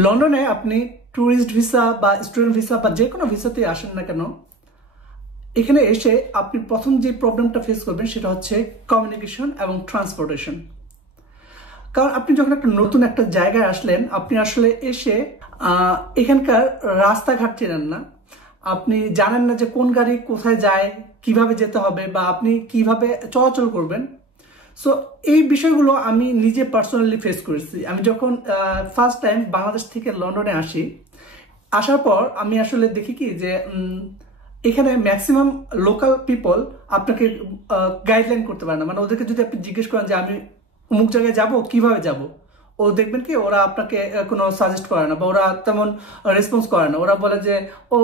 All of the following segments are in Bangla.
লন্ডনে আপনি ট্যুরিস্ট ভিসা বা স্টুডেন্ট ভিসা বা যে কোনো ভিসাতে আসেন না কেন, এখানে এসে আপনি প্রথম যে প্রবলেমটা ফেস করবেন সেটা হচ্ছে কমিউনিকেশন এবং ট্রান্সপোর্টেশন। কারণ আপনি যখন একটা নতুন একটা জায়গায় আসলেন, আপনি আসলে এসে এখানকার রাস্তাঘাট চেনেন না, আপনি জানেন না যে কোন গাড়ি কোথায় যায়, কিভাবে যেতে হবে বা আপনি কিভাবে চলাচল করবেন। সো এই বিষয়গুলো আমি নিজে পার্সোনালি ফেস করেছি। আমি যখন ফার্স্ট টাইম বাংলাদেশ থেকে লন্ডনে আসার পর আমি আসলে দেখি কি যে এখানে ম্যাক্সিমাম লোকাল পিপল আপনাকে গাইডলাইন করতে পারে না। মানে ওদেরকে যদি আপনি জিজ্ঞেস করেন যে আমি অমুক জায়গায় যাব, কিভাবে যাব, ও দেখবেন কি ওরা আপনাকে কোনো সাজেস্ট করে না বা ওরা তেমন রেসপন্স করে না। ওরা বলে যে ও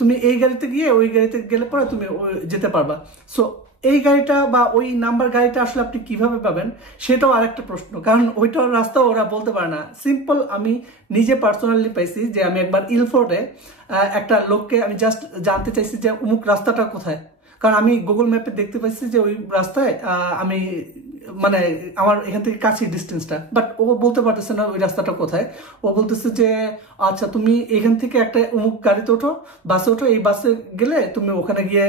তুমি এই গাড়িতে গিয়ে ওই গাড়িতে গেলে পরে তুমি যেতে পারবা। সো এই গাড়িটা বা ওই নাম্বার গাড়িটা আসলে আপনি কিভাবে পাবেন সেটাও আরেকটা প্রশ্ন, কারণ ওইটার রাস্তা ওরা বলতে পারে না। সিম্পল আমি নিজে পার্সোনালি পাইছি যে আমি একবার ইলফোর্ডে একটা লোককে আমি জাস্ট জানতে চাইছি যে অমুক রাস্তাটা কোথায়, কারণ আমি গুগল ম্যাপে দেখতে পাইছি যে ওই রাস্তায় আমি মানে আমার এখান থেকে কাছে ডিস্টেন্সটা, বাট ও বলতে পারতেছে না ওই রাস্তাটা কোথায়। ও বলতেছে যে আচ্ছা তুমি এখান থেকে একটা অমুক গাড়িতে ওঠো, বাসে ওঠো, এই বাসে গেলে তুমি ওখানে গিয়ে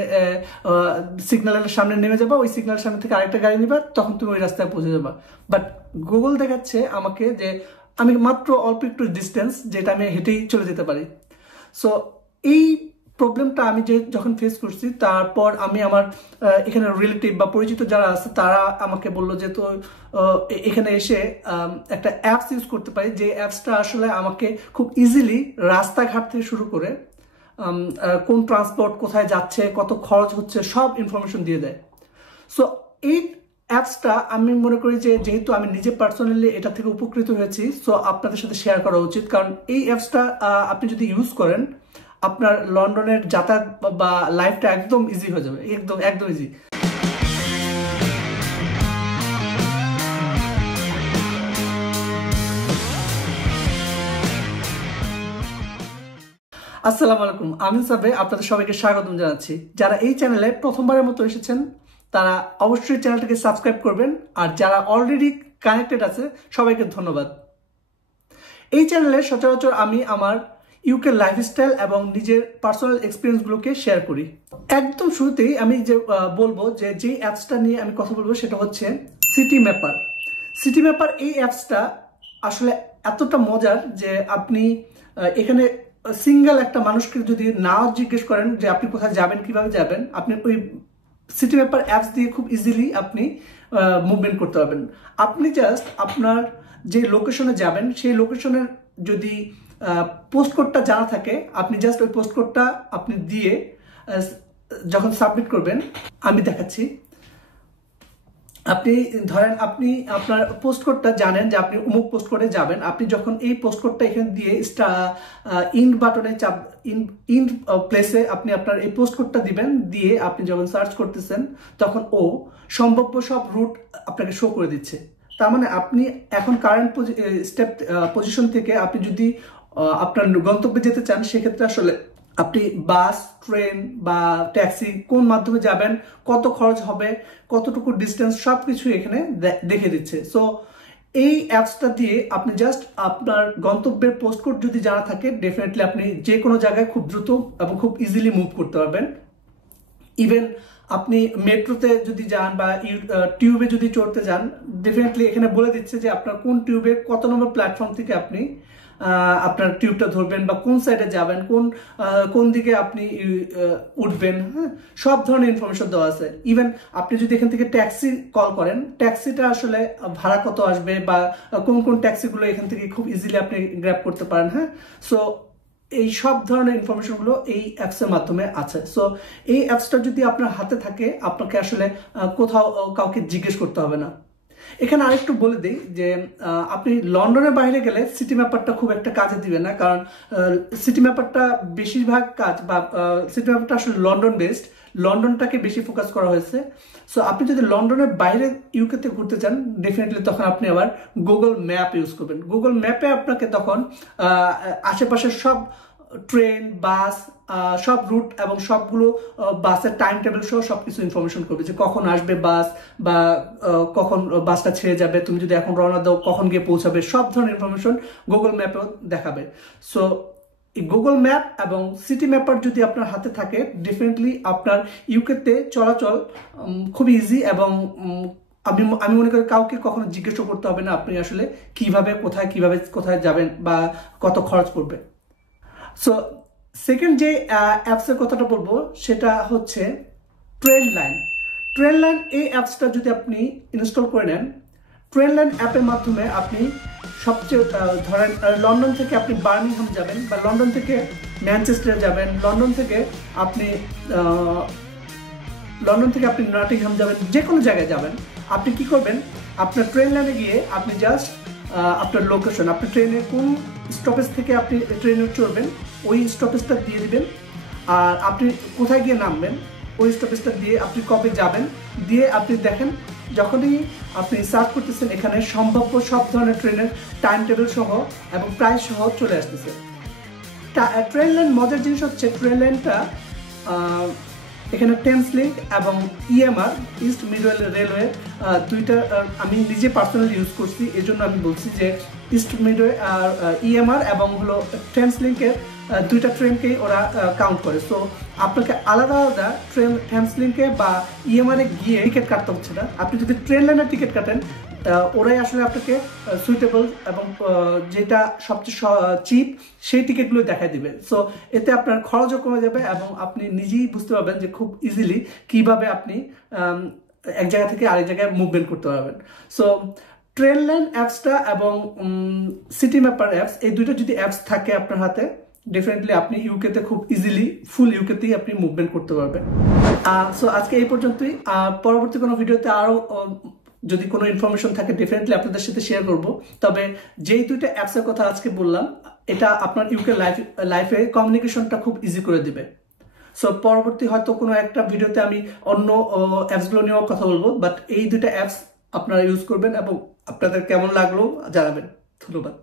সিগন্যালের সামনে নেমে যাবা, ওই সিগন্যালের সামনে থেকে আরেকটা গাড়ি নিবা, তখন তুমি ওই রাস্তায় পৌঁছে যাবা। বাট গুগল দেখাচ্ছে আমাকে যে আমি মাত্র অল্প একটু ডিস্টেন্স, যেটা আমি হেঁটেই চলে যেতে পারি। সো এই প্রবলেমটা আমি যখন ফেস করছি, তারপর আমি আমার এখানে রিলেটিভ বা পরিচিত যারা আছে তারা আমাকে বললো যে তো এখানে এসে একটা অ্যাপস ইউজ করতে পারি, যে অ্যাপসটা আসলে আমাকে খুব ইজিলি রাস্তাঘাট থেকে শুরু করে কোন ট্রান্সপোর্ট কোথায় যাচ্ছে, কত খরচ হচ্ছে, সব ইনফরমেশন দিয়ে দেয়। সো এই অ্যাপসটা আমি মনে করি যে যেহেতু আমি নিজে পার্সোনালি এটা থেকে উপকৃত হয়েছি, সো আপনাদের সাথে শেয়ার করা উচিত। কারণ এই অ্যাপসটা আপনি যদি ইউজ করেন, আপনার লন্ডনের যাতায়াত বা লাইফটা একদম ইজি হয়ে যাবে, একদম একদম ইজি। আসসালামু আলাইকুম, আমি সাবে আপনাদের সবাইকে স্বাগতম জানাচ্ছি। যারা এই চ্যানেলে প্রথমবারের মতো এসেছেন তারা অবশ্যই চ্যানেলটাকে সাবস্ক্রাইব করবেন, আর যারা অলরেডি কানেক্টেড আছে সবাইকে ধন্যবাদ। এই চ্যানেলে সচরাচর আমি আমার ইউকে লাইফস্টাইল এবং নিজের পার্সোনাল এক্সপিরিয়েন্সগুলোকে শেয়ার করি। একদম শুরুতেই আমি যে বলবো যে অ্যাপসটা নিয়ে আমি কথা বলবো সেটা হচ্ছে সিটিম্যাপার। সিটিম্যাপার এই অ্যাপসটা আসলে এতটা মজার যে আপনি এখানে সিঙ্গেল একটা মানুষকে যদি না জিজ্ঞেস করেন যে আপনি কোথায় যাবেন, কিভাবে যাবেন, আপনি ওই সিটিম্যাপার অ্যাপস দিয়ে খুব ইজিলি আপনি মুভমেন্ট করতে পারবেন। আপনি জাস্ট আপনার যে লোকেশনে যাবেন সেই লোকেশনের যদি পোস্ট কোডটা জানা থাকে, আপনি জাস্ট ওই পোস্ট কোডটা আপনি দিয়ে যখন সাবমিট করবেন, আমি দেখাচ্ছি। আপনি ধরেন আপনি আপনার পোস্ট কোডটা জানেন যে আপনি অমুক পোস্ট কোডে যাবেন, আপনি যখন এই পোস্ট কোডটা এখানে দিয়ে ইন্ড বাটনে চাপ ইন্ড প্লেসে আপনি আপনার এই পোস্ট কোডটা দিবেন, দিয়ে আপনি যখন সার্চ করতেছেন তখন ও সম্ভাব্য সব রুট আপনাকে শো করে দিচ্ছে। তার মানে আপনি এখন কারেন্ট পজিশন থেকে আপনি যদি আপনার গন্তব্যে যেতে চান, সেক্ষেত্রে আসলে আপনি বাস, ট্রেন বা ট্যাক্সি কোন মাধ্যমে যাবেন, কত খরচ হবে, কতটুকু ডিস্টেন্স, সবকিছু এখানে দেখে দিচ্ছে। সো এই অ্যাপসটা দিয়ে আপনি জাস্ট আপনার গন্তব্যের পোস্টকোড যদি জানা থাকে, ডেফিনেটলি আপনি যে কোনো জায়গায় খুব দ্রুত এবং খুব ইজিলি মুভ করতে পারবেন। ইভেন আপনি মেট্রোতে যদি যান বা টিউবে যদি চড়তে যান, ডেফিনেটলি এখানে বলে দিচ্ছে যে আপনার কোন টিউবে কত নম্বর প্ল্যাটফর্ম থেকে আপনি আপনার টিউবটা ধরবেন বা কোন সাইডে যাবেন, কোন দিকে আপনি উঠবেন, হ্যাঁ, সব ধরনের ইনফরমেশন দেওয়া আছে। ইভেন আপনি যদি এখান থেকে ট্যাক্সি কল করেন, ট্যাক্সিটা আসলে ভাড়া কত আসবে বা কোন কোন ট্যাক্সিগুলো এখান থেকে খুব ইজিলি আপনি গ্র্যাব করতে পারেন, হ্যাঁ। সো এই সব ধরনের ইনফরমেশনগুলো এই অ্যাপসের মাধ্যমে আছে। সো এই অ্যাপসটা যদি আপনার হাতে থাকে, আপনাকে আসলে কোথাও কাউকে জিজ্ঞেস করতে হবে না। এখানে আরেকটু বলে দিই যে আপনি লন্ডনের বাইরে গেলে সিটিম্যাপারটা খুব একটা কাজে দিবে না, কারণ সিটিম্যাপারটা বেশিরভাগ কাজ বা সিটিম্যাপারটা আসলে লন্ডন বেসড, লন্ডনটাকে বেশি ফোকাস করা হয়েছে। সো আপনি যদি লন্ডনের বাইরে ইউকেতে ঘুরতে চান, ডেফিনেটলি তখন আপনি আবার গুগল ম্যাপ ইউজ করবেন। গুগল ম্যাপে আপনাকে তখন আশেপাশের সব ট্রেন, বাস, সব রুট এবং সবগুলো বাসের টাইম টেবিল সহ সবকিছু ইনফরমেশন করবে, যে কখন আসবে বাস বা কখন বাসটা ছেড়ে যাবে, তুমি যদি এখন রওনা দাও কখন গিয়ে পৌঁছাবে, সব ধরনের ইনফরমেশন গুগল ম্যাপেও দেখাবে। সো গুগল ম্যাপ এবং সিটি ম্যাপার যদি আপনার হাতে থাকে, ডেফিনেটলি আপনার ইউকেতে চলাচল খুব ইজি, এবং আমি মনে করি কাউকে কখনো জিজ্ঞেসও করতে হবে না আপনি আসলে কিভাবে কোথায় যাবেন বা কত খরচ পড়বে। সো সেকেন্ড যে অ্যাপসের কথাটা বলবো সেটা হচ্ছে ট্রেনলাইন। ট্রেনলাইন এই অ্যাপসটা যদি আপনি ইনস্টল করে নেন, ট্রেনলাইন অ্যাপের মাধ্যমে আপনি সবচেয়ে ধরেন লন্ডন থেকে আপনি বার্মিংহাম যাবেন, বা লন্ডন থেকে ম্যানচেস্টার যাবেন, লন্ডন থেকে আপনি নটিংহাম যাবেন, যে কোনো জায়গায় যাবেন, আপনি কি করবেন, আপনার ট্রেন লাইনে গিয়ে আপনি জাস্ট আপনার লোকেশন, আপনি ট্রেনের কোন স্টপেজ থেকে আপনি ট্রেনে চড়বেন ওই স্টপেজটা দিয়ে দিবেন, আর আপনি কোথায় গিয়ে নামবেন ওই স্টপেজটা দিয়ে আপনি কবে যাবেন দিয়ে আপনি দেখেন, যখনই আপনি সার্চ করতেছেন এখানে সম্ভাব্য সব ধরনের ট্রেনের টাইম টেবিল সহ এবং প্রাইস সহ চলে আসতেছে। ট্রেন লাইন মজার জিনিস হচ্ছে, ট্রেন লাইনটা এখানে টেমস লিঙ্ক এবং ইএমআর, ইস্ট মিডওয়েল রেলওয়ে, দুইটা আমি নিজে পার্সোনালি ইউজ করছি, এই জন্য আমি বলছি যে ইস্ট মিডওয়ে আর ইএমআর এবং হলো টেমস লিঙ্কের দুইটা ট্রেনকেই ওরা কাউন্ট করে। সো আপনাকে আলাদা আলাদা টেমস লিঙ্কে বা ইএমআরে গিয়ে টিকিট কাটতে হচ্ছে না। আপনি যদি ট্রেন লাইনের টিকিট কাটেন, ওরাই আসলে আপনাকে সুইটেবল এবং যেটা সবচেয়ে চিপ সেই টিকিটগুলো দেখাই দিবে। সো এতে আপনার খরচও কমে যাবে এবং আপনি নিজেই বুঝতে পারবেন যে খুব ইজিলি কিভাবে আপনি এক জায়গা থেকে আরেক জায়গায় মুভমেন্ট করতে পারবেন। সো ট্রেন লাইন অ্যাপসটা এবং সিটি ম্যাপার অ্যাপস, এই দুইটা যদি অ্যাপস থাকে আপনার হাতে, ডেফিনেটলি আপনি ইউকেতে খুব ইজিলি ফুল ইউকেতেই আপনি মুভমেন্ট করতে পারবেন। সো আজকে এই পর্যন্তই। পরবর্তী কোনো ভিডিওতে আরও যদি কোনো ইনফরমেশন থাকে ডেফিনেটলি আপনাদের সাথে শেয়ার করব। তবে যেই দুইটা অ্যাপসের কথা আজকে বললাম, এটা আপনার ইউকে লাইফে কমিউনিকেশনটা খুব ইজি করে দিবে। সো পরবর্তী হয়তো কোনো একটা ভিডিওতে আমি অন্য অ্যাপসগুলো নিয়েও কথা বলবো, বাট এই দুইটা অ্যাপস আপনারা ইউজ করবেন এবং আপনাদের কেমন লাগলো জানাবেন। ধন্যবাদ।